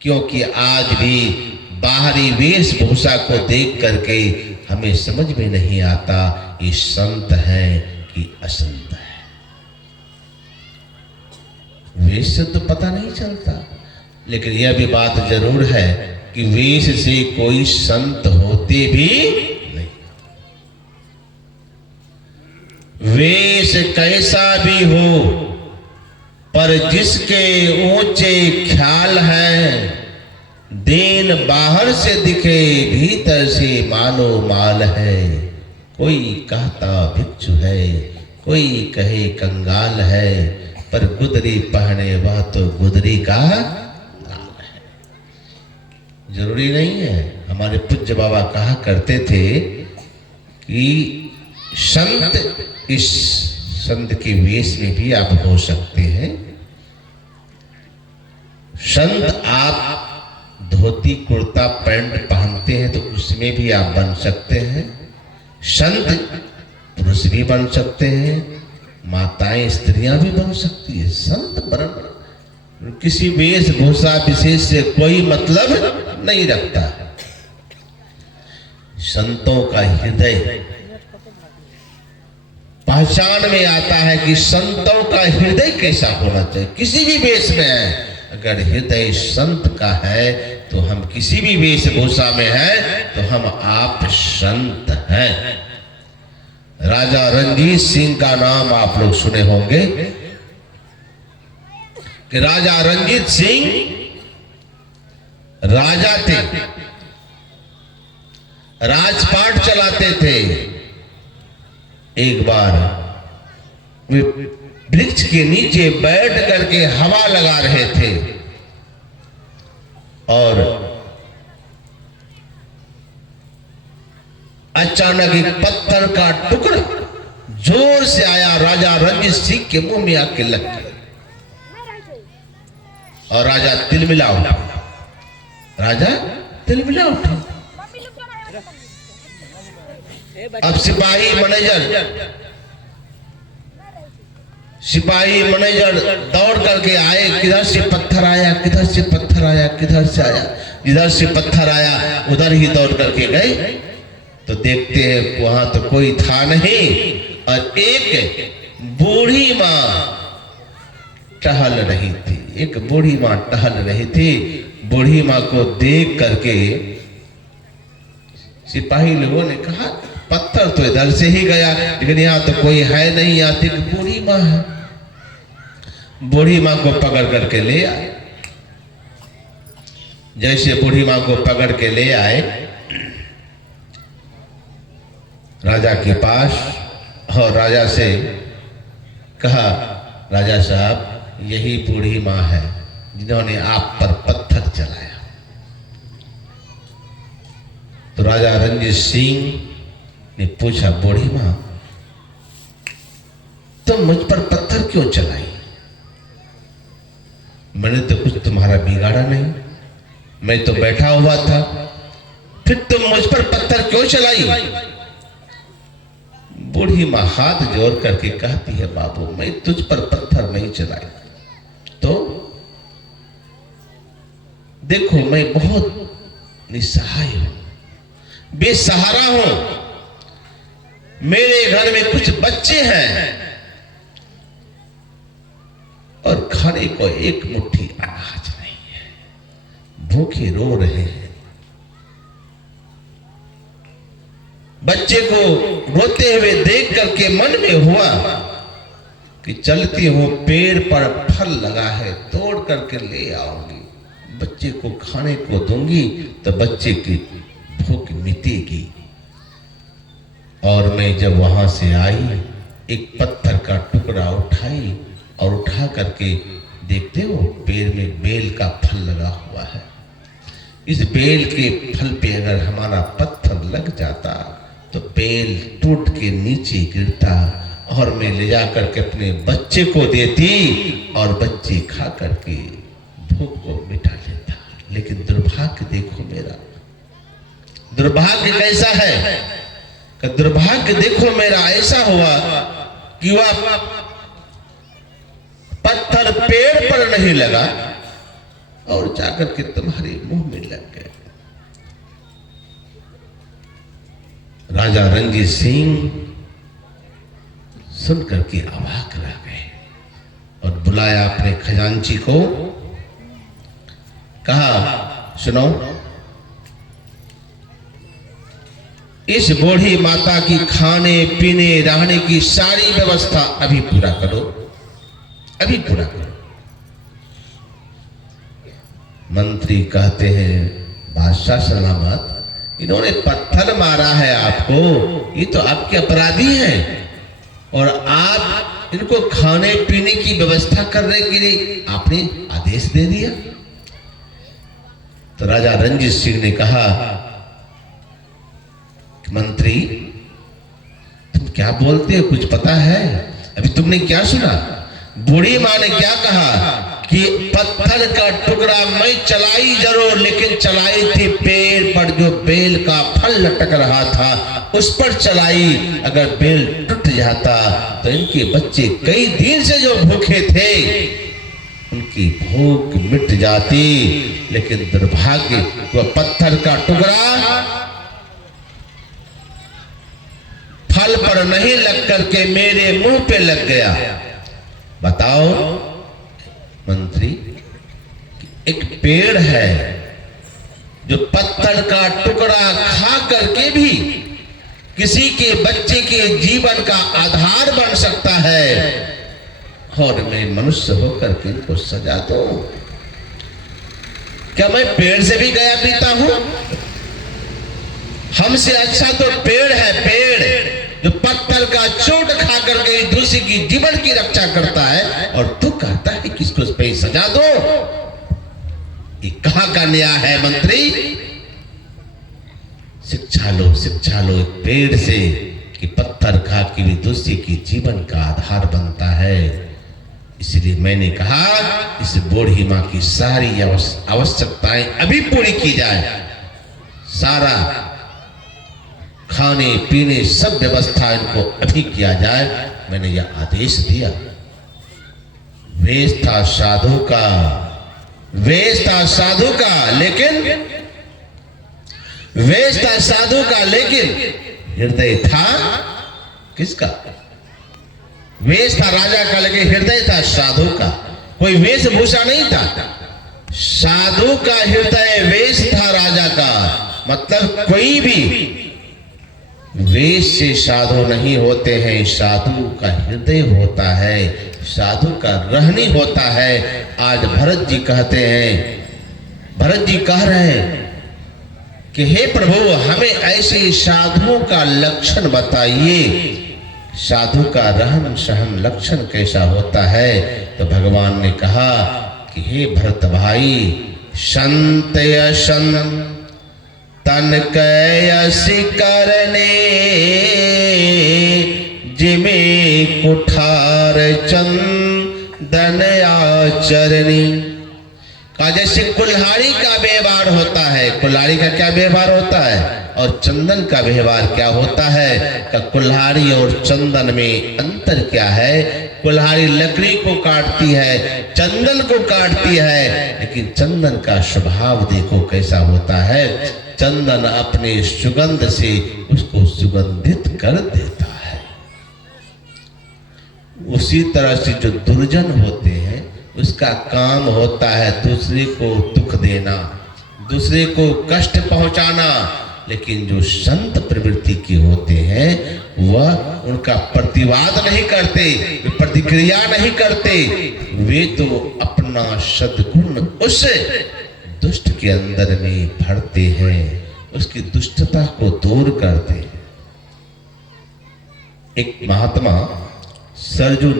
क्योंकि आज भी बाहरी वेशभूषा को देख करके हमें समझ में नहीं आता ये संत है कि असंत है। वेश से तो पता नहीं चलता, लेकिन यह भी बात जरूर है कि वेश से कोई संत होते भी नहीं। वेश कैसा भी हो, पर जिसके ऊंचे ख्याल है, दीन बाहर से दिखे भीतर से मानो माल है। कोई कहता भिक्षु है, कोई कहे कंगाल है, पर गुदरी पहने वह तो गुदरी का नाम है। जरूरी नहीं है। हमारे पूज्य बाबा कहा करते थे कि संत, इस संत के वेश में भी आप हो सकते हैं। संत आप धोती कुर्ता पैंट पहनते हैं तो उसमें भी आप बन सकते हैं। संत पुरुष भी बन सकते हैं, माताएं स्त्रियां भी बन सकती है। संत बनना किसी वेशभूषा विशेष से कोई मतलब नहीं रखता। संतों का हृदय पहचान में आता है कि संतों का हृदय कैसा होना चाहिए। किसी भी वेश में है, अगर हृदय संत का है तो हम किसी भी वेशभूषा में हैं तो हम आप संत हैं। राजा रणजीत सिंह का नाम आप लोग सुने होंगे कि राजा रणजीत सिंह राजा थे, राजपाट चलाते थे। एक बार वे वृक्ष के नीचे बैठ करके हवा लगा रहे थे और अचानक एक पत्थर का टुकड़ा जोर से आया, राजा रणजीत सिंह के मुंह में आके लग गया और राजा तिलमिला उठा। राजा तिलमिला उठा। अब सिपाही मैनेजर दौड़ करके आए, किधर से पत्थर आया, किधर से पत्थर आया, किधर से आया। जिधर से पत्थर आया उधर ही दौड़ करके गए तो देखते हैं वहां तो कोई था नहीं और एक बूढ़ी मां टहल रही थी। एक बूढ़ी मां टहल रही थी। बूढ़ी मां को देख करके सिपाही लोगों ने कहा पत्थर तो इधर से ही गया, लेकिन यहाँ तो कोई है नहीं, यहाँ तो एक बूढ़ी माँ है। बूढ़ी माँ को पकड़ करके ले आए। जैसे बूढ़ी माँ को पकड़ के ले आए राजा के पास और राजा से कहा, राजा साहब यही बूढ़ी माँ है जिन्होंने आप पर पत्थर चलाया। तो राजा रणजीत सिंह ने पूछा, बूढ़ी मां तुम मुझ पर पत्थर क्यों चलाई? मैंने तो कुछ तुम्हारा बिगाड़ा नहीं, मैं तो बैठा हुआ था, फिर तुम मुझ पर पत्थर क्यों चलाई? बूढ़ी मां हाथ जोड़ करके कहती है, बाबू मैं तुझ पर पत्थर नहीं चलाई। तो देखो मैं बहुत निसहाय हूं, बेसहारा हूं। मेरे घर में कुछ बच्चे हैं और खाने को एक मुट्ठी अनाज नहीं है, भूखे रो रहे हैं। बच्चे को रोते हुए देख करके मन में हुआ कि चलती हूं, पेड़ पर फल लगा है, तोड़ करके ले आऊंगी, बच्चे को खाने को दूंगी तो बच्चे की भूख मिटेगी। और मैं जब वहां से आई एक पत्थर का टुकड़ा उठाई और उठा करके देखते हो पेड़ में बेल का फल लगा हुआ है। इस बेल के फल पे अगर हमारा पत्थर लग जाता तो बेल टूट के नीचे गिरता और मैं ले जा करके अपने बच्चे को देती और बच्चे खा करके भूख को मिटा लेता। लेकिन दुर्भाग्य देखो मेरा, दुर्भाग्य कैसा है कि दुर्भाग्य देखो मेरा ऐसा हुआ कि वह पत्थर पेड़ पर नहीं लगा और जाकर के तुम्हारे मुंह में लग गए। राजा रंजीत सिंह सुनकर के अवाक रह गए और बुलाया अपने खजांची को, कहा सुनो, इस बूढ़ी माता की खाने पीने रहने की सारी व्यवस्था अभी पूरा करो, अभी पूरा करो। मंत्री कहते हैं बादशाह सलामत, इन्होंने पत्थर मारा है आपको, ये तो आपके अपराधी हैं और आप इनको खाने पीने की व्यवस्था करने के लिए आपने आदेश दे दिया। तो राजा रंजीत सिंह ने कहा, मंत्री तुम क्या बोलते हो, कुछ पता है? अभी तुमने क्या सुना? बूढ़ी माँ ने क्या कहा कि पत्थर का टुकड़ा मैं चलाई जरूर, लेकिन चलाई थी पेड़ पर जो बेल का फल लटक रहा था उस पर चलाई। अगर बेल टूट जाता तो इनके बच्चे कई दिन से जो भूखे थे उनकी भूख मिट जाती, लेकिन दुर्भाग्य वह पत्थर का टुकड़ा फल पर नहीं लग करके मेरे मुंह पे लग गया। बताओ मंत्री, एक पेड़ है जो पत्थर का टुकड़ा खा करके भी किसी के बच्चे के जीवन का आधार बन सकता है, और मैं मनुष्य होकर के इनको सजा दो? क्या मैं पेड़ से भी गया पीता हूं? हमसे अच्छा तो पेड़ है, पेड़ जो पत्थर का चोट खा करके दूसरे की जीवन की रक्षा करता है, और तू कहता है कि इसको पे सजा दो? ये कहां का न्याय है मंत्री? शिक्षा लो, शिक्षा लो एक पेड़ से कि पत्थर खा के भी दूसरे की जीवन का आधार बनता है। इसलिए मैंने कहा इस बूढ़ी मां की सारी आवश्यकताएं अभी पूरी की जाए, सारा खाने पीने सब व्यवस्था इनको अभी किया जाए। मैंने यह आदेश दिया। वेश था साधु का, वेश था साधु का, लेकिन वेश था साधु का, लेकिन हृदय था किसका? वेश था राजा का, लेकिन हृदय था साधु का। कोई वेशभूषा नहीं था, साधु का हृदय वेश था राजा का। मतलब कोई भी वेश से साधु नहीं होते हैं, साधु का हृदय होता है, साधु का रहनी होता है। आज भरत जी कहते हैं, भरत जी कह रहे हैं कि हे प्रभु हमें ऐसे साधुओं का लक्षण बताइए, साधु का रहन सहन लक्षण कैसा होता है? तो भगवान ने कहा कि हे भरत भाई, संत यशन तन कैसी करने, जिमे कुठार चंदन आचरणी। का जैसे कुल्हाड़ी का व्यवहार होता है, कुल्हाड़ी का क्या व्यवहार होता है और चंदन का व्यवहार क्या होता है? का कुल्हाड़ी और चंदन में अंतर क्या है? कुल्हाड़ी लकड़ी को काटती है, चंदन को काटती है, लेकिन चंदन का स्वभाव देखो कैसा होता है। चंदन अपने सुगंध से उसको सुगंधित कर देता है। उसी तरह से जो दुर्जन होते हैं उसका काम होता है दूसरे को दुख देना, दूसरे को कष्ट पहुंचाना, लेकिन जो संत प्रवृत्ति के होते हैं वह उनका प्रतिवाद नहीं करते, प्रतिक्रिया नहीं करते, वे तो अपना सद्गुण उस दुष्ट के अंदर में भरते हैं, उसकी दुष्टता को दूर करते हैं। एक महात्मा सरजू